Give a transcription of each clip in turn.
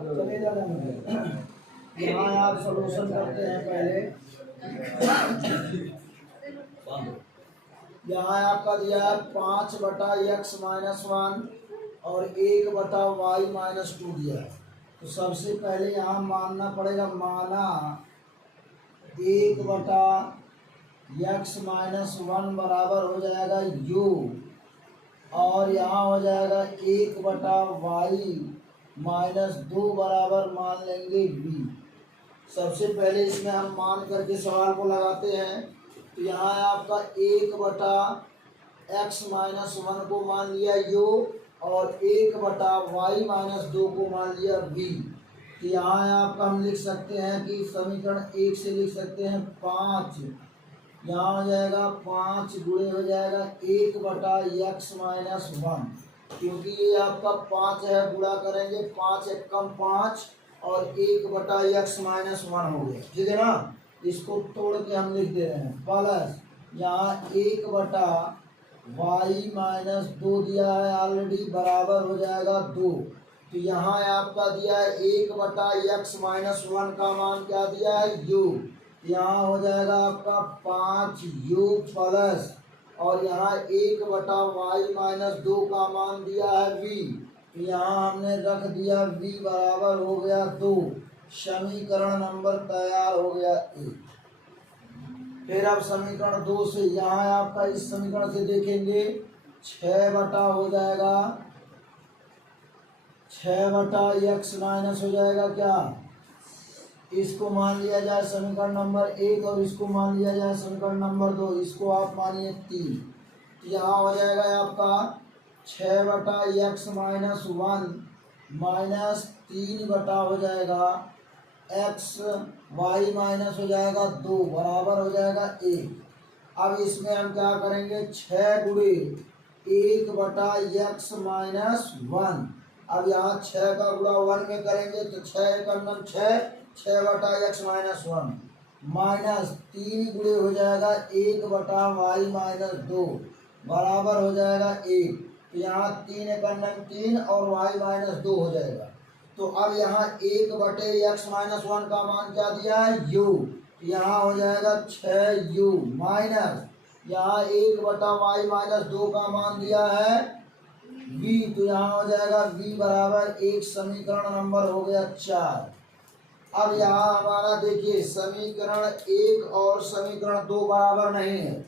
चले जाना मुझे। यहाँ आप सोल्यूशन करते हैं पहले। यहाँ आपका दिया है 5/x-1 और 1/y-2 दिया है। तो सबसे पहले यहाँ मानना पड़ेगा, माना 1/x-1 बराबर हो जाएगा u और यहाँ हो जाएगा 1/y-2 बराबर मान लेंगे v। सबसे पहले इसमें हम मान करके सवाल को लगाते हैं। तो यहाँ आपका 1/x-1 को मान लिया u और 1/y-2 को मान लिया v। तो यहाँ आपका हम लिख सकते हैं कि समीकरण 1 से लिख सकते हैं 5, यहाँ हो जाएगा 5 गुणे हो जाएगा 1/x-1, क्योंकि ये आपका 5 है, गुणा करेंगे 5 एक कम 5 और 1/x-1 हो गया। ठीक है ना, इसको तोड़ के हम लिख दे रहे हैं प्लस यहाँ 1/y-2 दिया है ऑलरेडी, बराबर हो जाएगा 2। तो यहाँ आपका दिया है 1/x-1 का मान क्या दिया है u, यहाँ हो जाएगा आपका 5u प्लस और यहाँ 1/y-2 का मान दिया है v। यहाँ हमने रख दिया v बराबर हो गया 2। समीकरण नंबर तैयार हो गया 1। फिर अब समीकरण 2 से यहाँ आपका इस समीकरण से देखेंगे 6 बटा हो जाएगा 6/x- हो जाएगा क्या, इसको मान लिया जाए समीकरण नंबर 1 और इसको मान लिया जाए समीकरण नंबर 2, इसको आप मानिए 3। तो यहाँ हो जाएगा आपका 6/x-1 माइनस 3 बटा हो जाएगा x/y- हो जाएगा 2 बराबर हो जाएगा 1। अब इसमें हम क्या करेंगे 6 गुणे 1/x-1। अब यहाँ 6 का गुणा 1 में करेंगे तो 6 का 6, 6/x-1 माइनस 3 गुणे हो जाएगा 1/y-2 बराबर हो जाएगा 1। तो यहाँ 3 का 3 और y-2 हो जाएगा। तो अब यहाँ 1/x-1 का मान क्या दिया है u, यहाँ हो जाएगा 6u माइनस यहाँ 1/y-2 का मान दिया है v। तो यहाँ हो जाएगा v बराबर 1। समीकरण नंबर हो गया 4। अब यहाँ हमारा देखिए समीकरण 1 और समीकरण 2 बराबर नहीं है।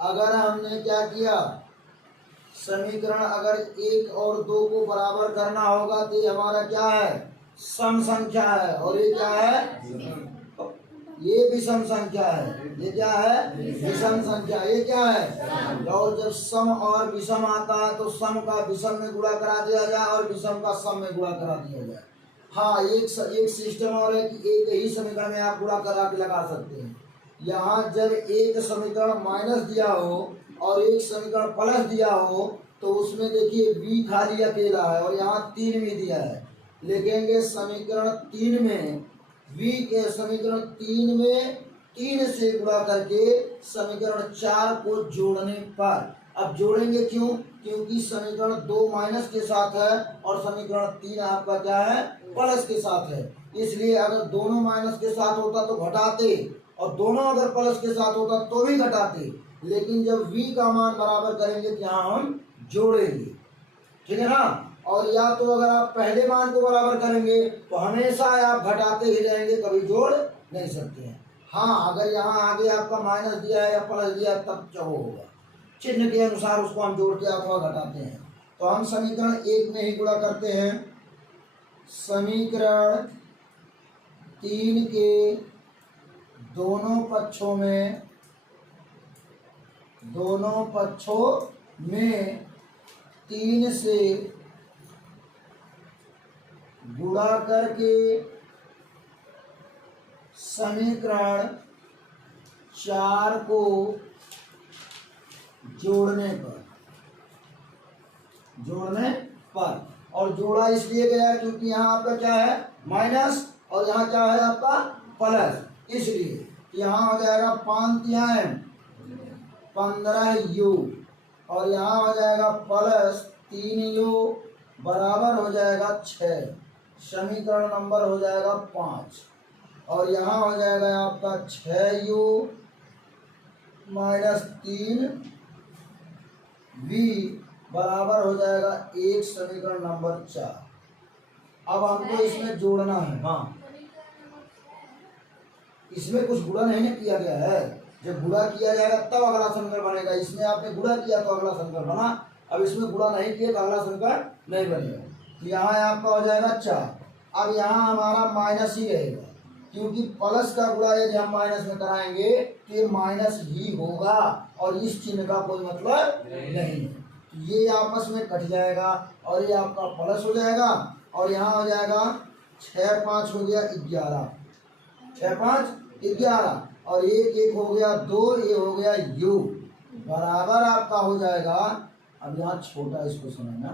अगर हमने क्या किया, समीकरण अगर 1 और 2 को बराबर करना होगा तो ये हमारा क्या है, सम संख्या है और ये क्या है, ये विषम संख्या है। ये क्या है, विषम संख्या। ये क्या है, और जब सम और विषम आता है तो सम का विषम में गुणा करा दिया जाए और विषम का सम में गुणा करा दिया जाए। हाँ, एक सिस्टम और है कि एक ही समीकरण में आप गुणा करा के लगा सकते हैं। यहाँ जब एक समीकरण माइनस दिया हो और एक समीकरण प्लस दिया हो तो उसमें देखिए v खाली अकेला है और यहाँ 3 भी दिया है। लिखेंगे समीकरण 3 में v के समीकरण 3 में 3 से गुणा करके समीकरण 4 को जोड़ने पर। अब जोड़ेंगे क्यों, क्योंकि समीकरण 2 माइनस के साथ है और समीकरण 3 आपका क्या है, प्लस के साथ है। इसलिए अगर दोनों माइनस के साथ होता तो घटाते और दोनों अगर प्लस के साथ होता तो भी घटाते, लेकिन जब v का मान बराबर करेंगे तो यहाँ हम जोड़ेंगे। ठीक है ना, और या तो अगर आप पहले मान को बराबर करेंगे तो हमेशा आप घटाते ही रहेंगे, कभी जोड़ नहीं सकते हैं। हाँ, अगर यहाँ आगे आपका माइनस दिया है या प्लस दिया है तब जो होगा चिन्ह के अनुसार उसको हम जोड़ के अथवा घटाते हैं। तो हम समीकरण 1 में ही गुणा करते हैं। समीकरण 3 के दोनों पक्षों में 3 से गुणा करके समीकरण 4 को जोड़ने पर और जोड़ा इसलिए गया क्योंकि यहाँ आपका क्या है माइनस और यहाँ क्या है आपका प्लस, इसलिए यहाँ हो जाएगा 15u और यहाँ हो जाएगा प्लस 3u बराबर हो जाएगा 6। समीकरण नंबर हो जाएगा 5 और यहाँ हो जाएगा आपका 6u माइनस 3v बराबर हो जाएगा 1 समीकरण नंबर 4। अब हमको इसमें जोड़ना है। हाँ, इसमें कुछ गुणा नहीं किया गया है, जब गुणा किया जाएगा तब अगला समीकरण बनेगा। इसमें आपने गुणा किया तो अगला समीकरण बना, अब इसमें गुणा नहीं किया तो अगला समीकरण नहीं बनेगा। तो यहाँ आपका हो जाएगा 4। अब यहाँ हमारा माइनस ही रहेगा, क्योंकि प्लस का गुणा यदि हम माइनस में कराएंगे तो ये माइनस ही होगा और इस चिन्ह का कोई मतलब नहीं है। तो ये आपस में कट जाएगा और ये आपका प्लस हो जाएगा और यहाँ हो जाएगा 6 5 हो गया 11, 6 5 11 और 1 1 हो गया 2, ये हो गया u बराबर आपका हो जाएगा। अब यहाँ छोटा इसको समझना,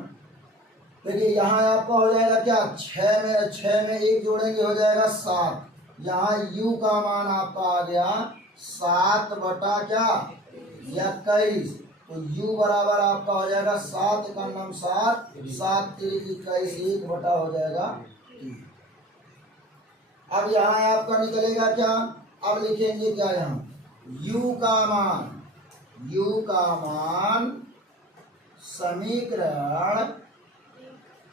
देखिए यहाँ आपका हो जाएगा क्या, 6 में 1 जोड़ेंगे हो जाएगा 7। यहाँ u का मान आपका आ गया 7 बटा क्या 21, तो u बराबर आपका हो जाएगा 7 का नाम 7, 7 3 21, 1 बटा हो जाएगा 3। अब यहाँ आपका निकलेगा क्या, अब लिखेंगे क्या यहाँ u का मान समीकरण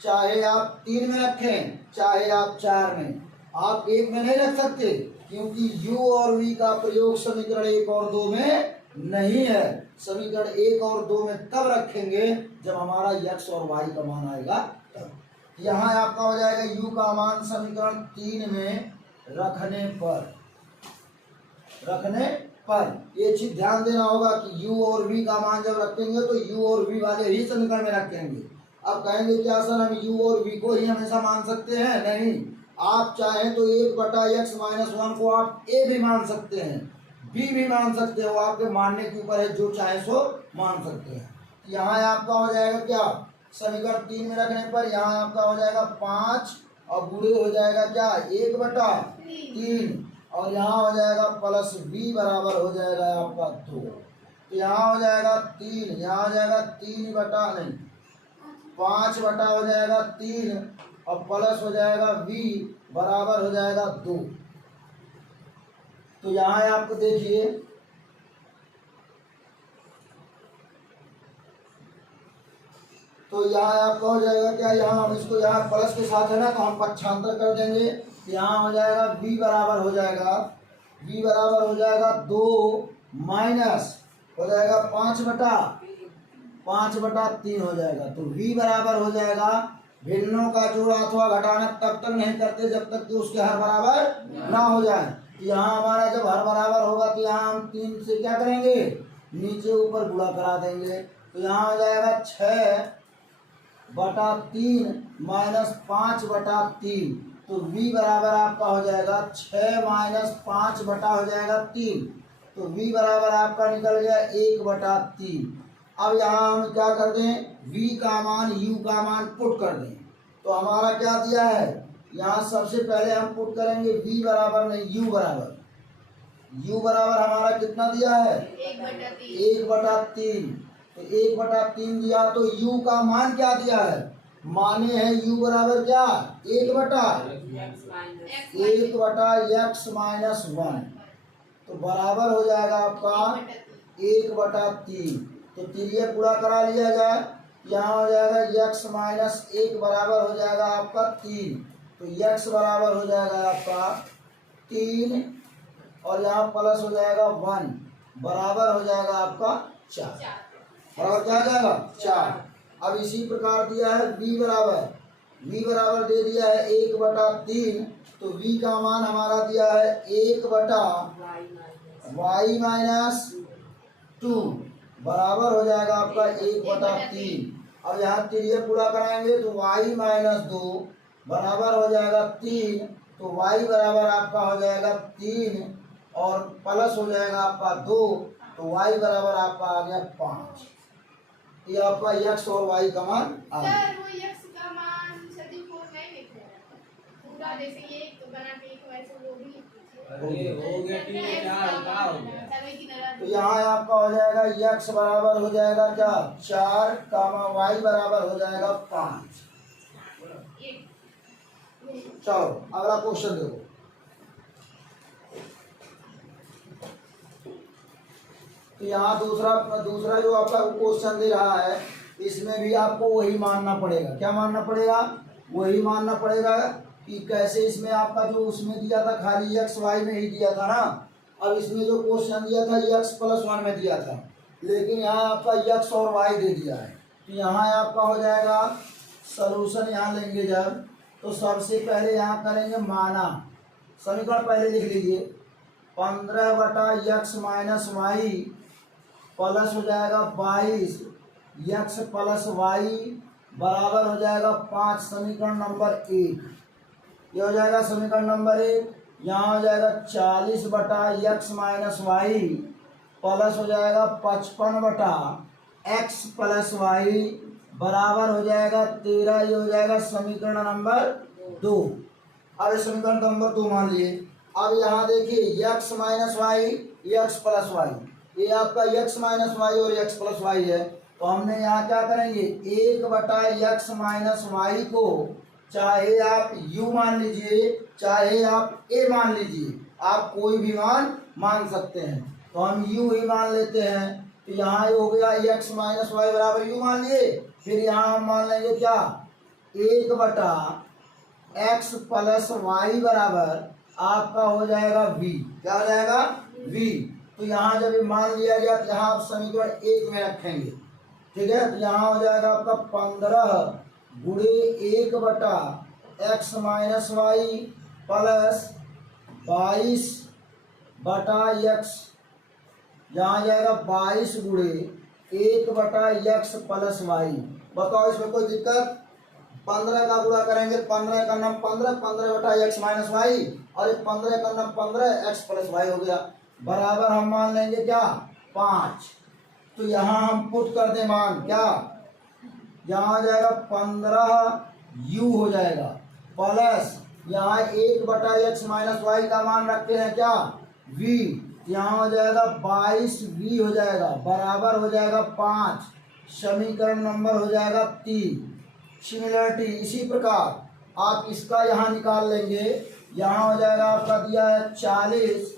चाहे आप 3 में रखें चाहे आप 4 में, आप 1 में नहीं रख सकते, क्योंकि u और v का प्रयोग समीकरण 1 और 2 में नहीं है। समीकरण 1 और 2 में तब रखेंगे जब हमारा x और y का मान आएगा तब। यहाँ आपका हो जाएगा u का मान समीकरण 3 में रखने पर ये चीज ध्यान देना होगा कि u और v का मान जब रखेंगे तो u और v वाले ही समीकरण में रखेंगे। अब कहेंगे क्या सर हम u और v को ही हमेशा मान सकते हैं? नहीं, आप चाहें तो 1 बटा x माइनस 1 को आप a भी मान सकते हैं, b भी मान सकते हो, आपके मानने के ऊपर है, जो चाहे सो मान सकते हैं। यहाँ आपका हो जाएगा क्या, समीकरण 3 में रखने पर यहाँ आपका हो जाएगा 5 और गुणे हो जाएगा क्या 1 बटा 3 और यहाँ हो जाएगा प्लस b बराबर हो जाएगा आपका 2। तो यहाँ हो जाएगा 3, यहाँ हो जाएगा 3 बटा नहीं 5 बटा हो जाएगा 3 और प्लस हो जाएगा v बराबर हो जाएगा 2। तो यहाँ आपको देखिए तो यहाँ आपका हो जाएगा क्या, यहाँ हम इसको यहाँ प्लस के साथ है ना तो हम पक्षांतर कर देंगे। यहाँ हो जाएगा v बराबर हो जाएगा 2 माइनस हो जाएगा 5 बटा 3 हो जाएगा। तो v बराबर हो जाएगा, भिन्नों का जोड़ अथवा घटाना तब तक नहीं करते जब तक कि उसके हर बराबर ना हो जाए। यहाँ हमारा जब हर बराबर होगा तो यहाँ हम 3 से क्या करेंगे, नीचे ऊपर गुणा करा देंगे। तो यहाँ हो जाएगा 6 बटा 3 माइनस 5 बटा 3, तो v बराबर आपका हो जाएगा 6 माइनस 5 बटा हो जाएगा 3, तो v बराबर आपका निकल गया 1 बटा 3। अब यहाँ हम क्या कर दें, v का मान u का मान पुट कर दें। तो हमारा क्या दिया है, यहाँ सबसे पहले हम पुट करेंगे v बराबर नहीं u बराबर हमारा कितना दिया है 1 बटा 3। तो 1 बटा 3 दिया तो u का मान क्या दिया है, माने है u बराबर क्या 1 बटा x माइनस 1, तो बराबर हो जाएगा आपका 1 बटा 3। तो तिरिये पूरा करा लिया जाए, यहाँ हो जाएगा x माइनस 1 बराबर हो जाएगा आपका 3, तो x बराबर हो जाएगा आपका 3 और यहाँ प्लस हो जाएगा 1 बराबर हो जाएगा आपका 4, बराबर क्या जाएगा 4। अब इसी प्रकार दिया है v बराबर दे दिया है 1 बटा 3, तो v का मान हमारा दिया है 1 बटा y माइनस 2 बराबर हो जाएगा आपका 1 बटा 3। अब यहाँ तिरिये पूरा कराएंगे तो y माइनस 2 बराबर हो जाएगा 3, तो y बराबर आपका हो जाएगा 3 और प्लस हो जाएगा आपका 2, तो y बराबर आपका आ गया 5। ये आपका x और y का मान आ गया। सर वो x का मान सदी को नहीं लिख रहे हैं पूरा, जैसे ये तो बना के एक वैसे वो भी हो गया ठीक है, क्या हो गया। तो यहाँ आपका हो जाएगा x बराबर हो जाएगा क्या 4 कामा y बराबर हो जाएगा 5। चलो अगला क्वेश्चन देखो। तो यहाँ दूसरा जो आपका क्वेश्चन दे रहा है, इसमें भी आपको वही मानना पड़ेगा। क्या मानना पड़ेगा? वही मानना पड़ेगा कि कैसे इसमें आपका जो उसमें दिया था खाली एक्स वाई में ही दिया था ना। अब इसमें जो क्वेश्चन दिया था एक्स प्लस वन में दिया था, लेकिन यहाँ आपका एक्स और वाई दे दिया है। तो यहाँ आपका हो जाएगा सलूशन, यहाँ लेंगे जब, तो सबसे पहले यहाँ करेंगे माना। समीकरण पहले लिख लीजिए, 15 बटा एक्स माइनस वाई प्लस हो जाएगा 22 एक्स प्लस वाई बराबर हो जाएगा 5। समीकरण नंबर 1 ये हो जाएगा समीकरण नंबर 1। यहाँ हो जाएगा 40 बटा एक्स माइनस वाई प्लस हो जाएगा 55 बटा एक्स प्लस वाई बराबर हो जाएगा 13। ये हो जाएगा समीकरण नंबर 2। अब समीकरण नंबर 2 मान लिए। अब यहाँ देखिए x minus y x plus y, ये आपका एक्स माइनस वाई और एक्स प्लस वाई है। तो हमने यहाँ क्या करेंगे, 1 बटा एक्स माइनस वाई को चाहे आप u मान लीजिए चाहे आप a मान लीजिए, आप कोई भी मान सकते हैं। तो हम u ही मान लेते हैं। तो यहाँ हो गया एक्स माइनस वाई बराबर u मान लिए। फिर यहाँ हम मान लेंगे क्या, 1 बटा एक्स प्लस वाई बराबर आपका हो जाएगा v। क्या हो जाएगा? v। तो यहाँ जब ये मान लिया गया तो यहाँ आप समीकरण 1 में रखेंगे, ठीक है। तो यहाँ हो जाएगा आपका 15 गुणे 1 बटा एक्स माइनस वाई प्लस 22 बटा एक्स, यहाँ जाएगा 22 गुणे 1 बटा एक्स प्लस वाई। बताओ इसमें कोई दिक्कत? 15 का गुणा करेंगे, 15 का नाम 15 बटा एक्स माइनस वाई, और 15 का नाम 15 एक्स प्लस वाई हो गया। बराबर हम मान लेंगे क्या, 5। तो यहाँ हम पुट कर दे मान, क्या यहाँ आ जाएगा 15 u हो जाएगा प्लस यहाँ 1 बटा एक्स माइनस वाई का मान रखते हैं क्या, v। यहाँ हो जाएगा 22v हो जाएगा बराबर हो जाएगा 5। समीकरण नंबर हो जाएगा 3। सिमिलरिटी इसी प्रकार आप इसका यहाँ निकाल लेंगे। यहाँ हो जाएगा आपका दिया है 40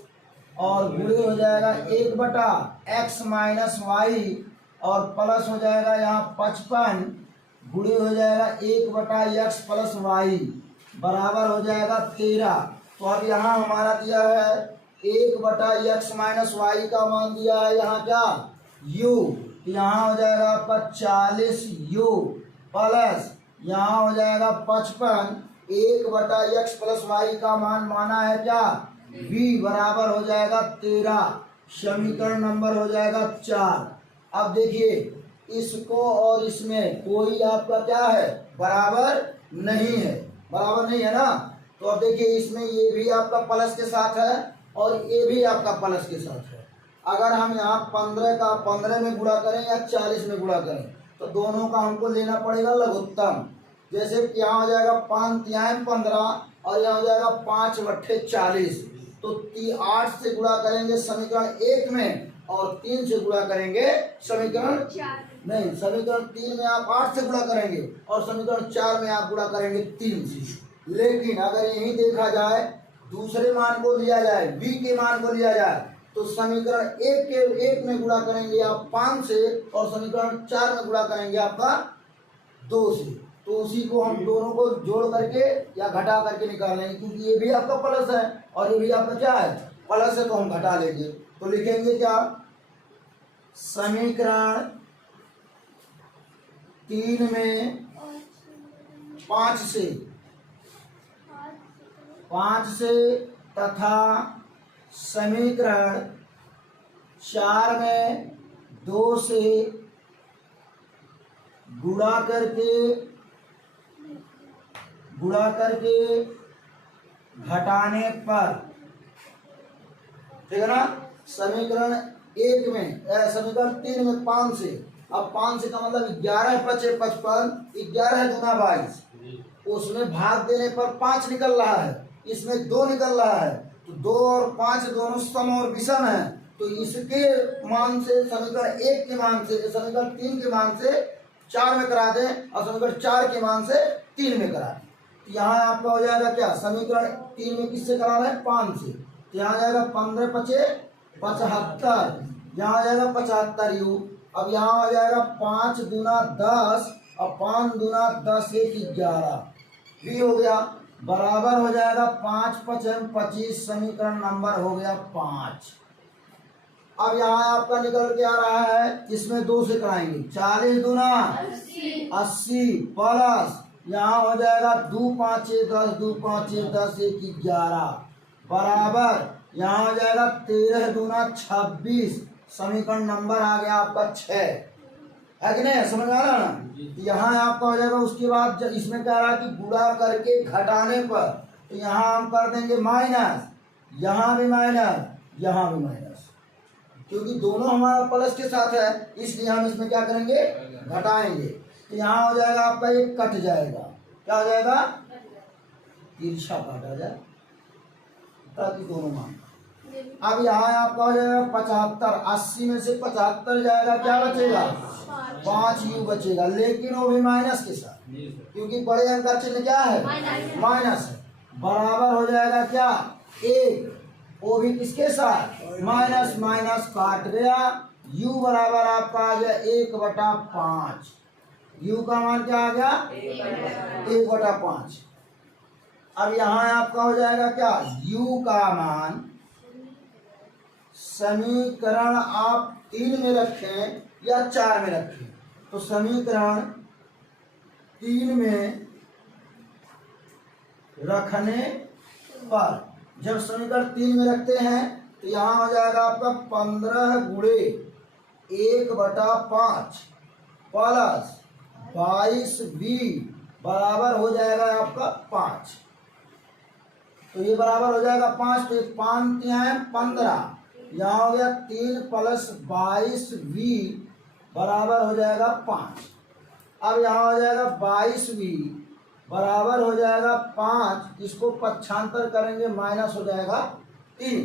और गुणे हो जाएगा 1 बटा एक्स माइनस वाई और प्लस हो जाएगा यहाँ 55 गुणे हो जाएगा 1 बटा एक्स प्लस वाई बराबर हो जाएगा 13। तो अब यहाँ हमारा दिया है 1 बटा एक्स माइनस वाई का मान दिया है यहाँ क्या, u। यहाँ हो जाएगा आपका 40 u प्लस यहाँ हो जाएगा 55 1 बटा एक्स प्लस वाई का मान माना है क्या, v बराबर हो जाएगा 13। समीकरण नंबर हो जाएगा 4। अब देखिए इसको और इसमें कोई आपका क्या है, बराबर नहीं है, बराबर नहीं है ना। तो अब देखिए इसमें ये भी आपका प्लस के साथ है और ये भी आपका प्लस के साथ है। अगर हम यहाँ 15 का 15 में गुणा करें या 40 में गुणा करें तो दोनों का हमको लेना पड़ेगा लघुत्तम। जैसे यहाँ हो जाएगा 5 तिहाई 15 और यहाँ हो जाएगा 5 बट्ठे 40। तो 8 से गुणा करेंगे समीकरण 1 में और 3 से गुणा करेंगे समीकरण नहीं, समीकरण 3 में आप 8 से गुणा करेंगे और समीकरण 4 में आप गुणा करेंगे 3 से। लेकिन अगर यही देखा जाए दूसरे मान को लिया जाए, v के मान को लिया जाए, तो समीकरण 1 में गुणा करेंगे आप 5 से और समीकरण 4 में गुणा करेंगे आपका 2 से। तो उसी को हम दोनों को जोड़ करके या घटा करके निकाल लेंगे, क्योंकि ये भी आपका प्लस है और ये भी आपका क्या है, प्लस है, तो हम घटा लेंगे। तो लिखेंगे क्या, समीकरण 3 में 5 से तथा समीकरण 4 में 2 से गुणा करके घटाने पर, ठीक है ना। समीकरण 1 में समीकरण 3 में 5 से, अब 5 से का मतलब 11 पचे 55, 11 दूना 22, उसमें भाग देने पर 5 निकल रहा है, इसमें 2 निकल रहा है। तो 2 और 5 दोनों सम और विषम है। तो इसके मान से समीकरण 1 के मान से समीकरण 3 के मान से 4 में करा दें और समीकरण 4 के मान से 3 में करा दें। यहाँ आपका हो जाएगा क्या, समीकरण 3 में किससे करा रहे हैं, 5 से, तो यहाँ जाएगा 15 पचे 75, यहाँ आ जाएगा 75 यू। अब यहाँ हो जाएगा 5 दूना 10 और 5 दूना 10 1 11 भी हो गया, बराबर हो जाएगा 5 5 25, समीकरण नंबर हो गया 5। अब यहाँ आपका निकल के आ रहा है, इसमें 2 से कराएंगे, 40 दूना 80 प्लस यहाँ हो जाएगा 2 5 10 2 5 10 1 11 बराबर यहाँ हो जाएगा 13 दूना 26, समीकरण नंबर आ गया आपका 6, है कि नहीं, समझ आ रहा ना। यहाँ आपका हो जाएगा, उसके बाद इसमें कह रहा है कि गुणा करके घटाने पर, तो यहाँ हम कर देंगे माइनस, यहाँ भी माइनस, यहाँ भी माइनस, क्योंकि दोनों हमारा प्लस के साथ है, इसलिए हम इसमें क्या करेंगे, घटाएंगे। तो यहाँ हो जाएगा आपका ये कट जाएगा, क्या हो जाएगा, तिरछा काटा जाए ताकि दोनों मान। अब यहाँ आपका हो जाएगा 75, 80 में से 75 जाएगा, क्या बचेगा, 5 यू बचेगा, लेकिन वो भी माइनस के साथ, क्योंकि बड़े अंक का चिन्ह क्या है, माइनस है, बराबर हो जाएगा क्या, 1, वो भी किसके साथ, माइनस माइनस काट गया, u बराबर आपका आ गया 1/5, u का मान क्या आ गया, 1/5। अब यहाँ आपका हो जाएगा क्या, u का मान समीकरण आप 3 में रखें या 4 में रखें, तो समीकरण 3 में रखने पर, जब समीकरण 3 में रखते हैं तो यहाँ हो जाएगा आपका 15 गुणे 1/5 प्लस 22b बराबर हो जाएगा आपका 5, तो ये बराबर हो जाएगा 5, तो 5 3 15, यहाँ हो गया 3 प्लस 22b बराबर हो जाएगा 5। अब यहाँ हो जाएगा 22b बराबर हो जाएगा 5, इसको पक्षांतर करेंगे माइनस हो जाएगा 3,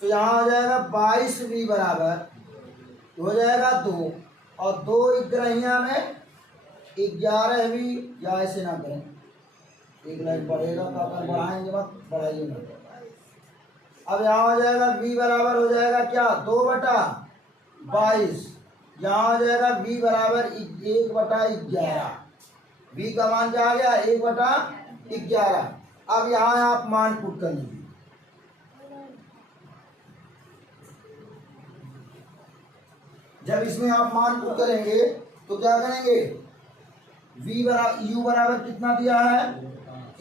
तो यहाँ हो जाएगा 22b बराबर हो जाएगा 2, और 2 ग्रहिया में 11 भी, या ऐसे ना करें, एक लाइन बढ़ेगा तो अपन बढ़ाएंगे मत, बढ़ाइए मत। अब यहाँ हो जाएगा b बराबर हो जाएगा क्या, 2/22, यहाँ हो जाएगा b बराबर 1/11, b का मान क्या आ गया, 1/11। अब यहाँ आप मान पुट कर लीजिए, जब इसमें आप मान पुट करेंगे तो क्या करेंगे, u बराबर कितना दिया है,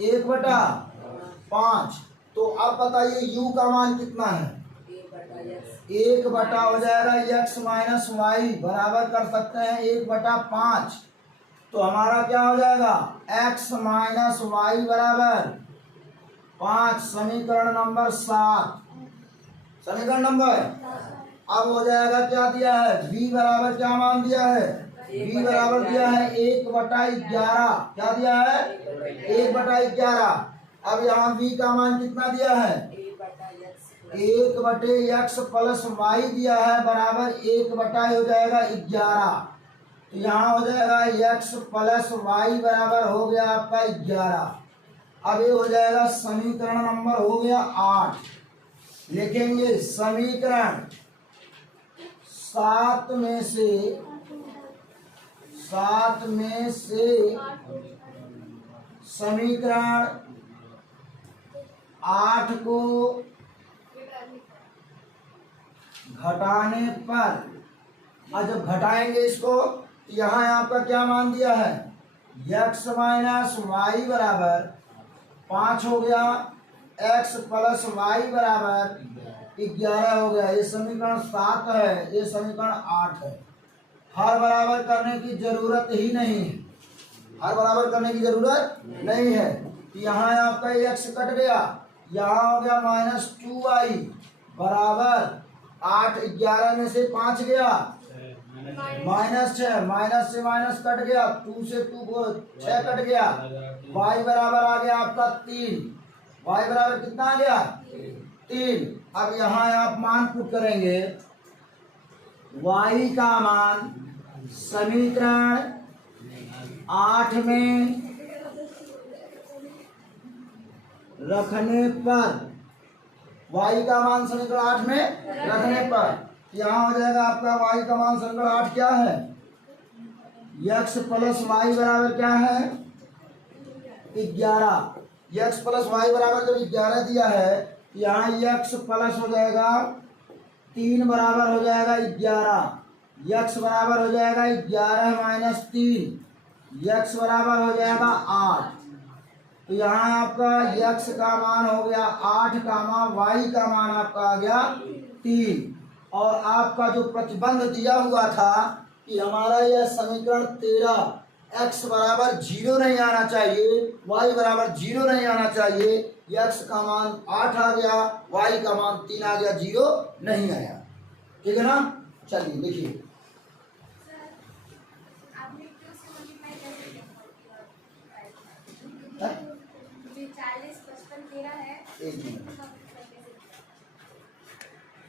1/5, तो अब बताइए u का मान कितना है, 1 बटा हो जाएगा x माइनस वाई बराबर कर सकते हैं 1/5, तो हमारा क्या हो जाएगा, x माइनस वाई बराबर 5, समीकरण नंबर 7, समीकरण नंबर। अब हो जाएगा क्या दिया है, v बराबर क्या मान दिया है, v बराबर दिया है 1/11, क्या दिया है, 1/11। अब यहाँ v का मान कितना दिया है, 1/x प्लस वाई दिया है बराबर 1/ हो जाएगा 11, तो यहाँ हो जाएगा x प्लस वाई बराबर हो गया आपका 11। अब ये हो जाएगा समीकरण नंबर हो गया 8, लिखेंगे समीकरण 7 में से समीकरण 8 को घटाने पर, और जब घटाएंगे इसको तो यहाँ आपका क्या मान दिया है, x माइनस वाई बराबर 5 हो गया, x प्लस वाई बराबर 11 हो गया। ये समीकरण 7 है, ये समीकरण 8 है। हर बराबर करने की जरूरत ही नहीं है, हर बराबर करने की जरूरत नहीं है। यहाँ आपका x कट गया, यहाँ हो गया -2y बराबर 8, 11 में से 5 गया -6, माइनस से माइनस कट गया, 2 से 2 को 6 कट गया, y बराबर आ गया आपका 3, y बराबर कितना आ गया 3। अब यहाँ आप मान पुट करेंगे, y का मान समीकरण 8 में रखने पर, y का मान समीकरण 8 में रखने पर यहाँ हो जाएगा आपका y का मान समीकरण 8 क्या है, x प्लस वाई बराबर क्या है 11। x प्लस वाई बराबर जब 11 दिया है, यहाँ x प्लस हो जाएगा 3 बराबर हो जाएगा 11, x बराबर हो जाएगा 11 माइनस 3, x बराबर हो जाएगा 8। तो यहाँ आपका x का मान हो गया 8 कामा y का मान आपका आ गया 3। और आपका जो प्रतिबंध दिया हुआ था कि हमारा यह समीकरण 13 x बराबर 0 नहीं आना चाहिए, y बराबर 0 नहीं आना चाहिए, x का मान 8 आ गया, y का मान 3 आ गया, 0 नहीं आया। ठीक है ना। चलिए देखिए आपने क्यों से मल्टीप्लाई कर हाँ? 40 55 13 है। एक मिनट।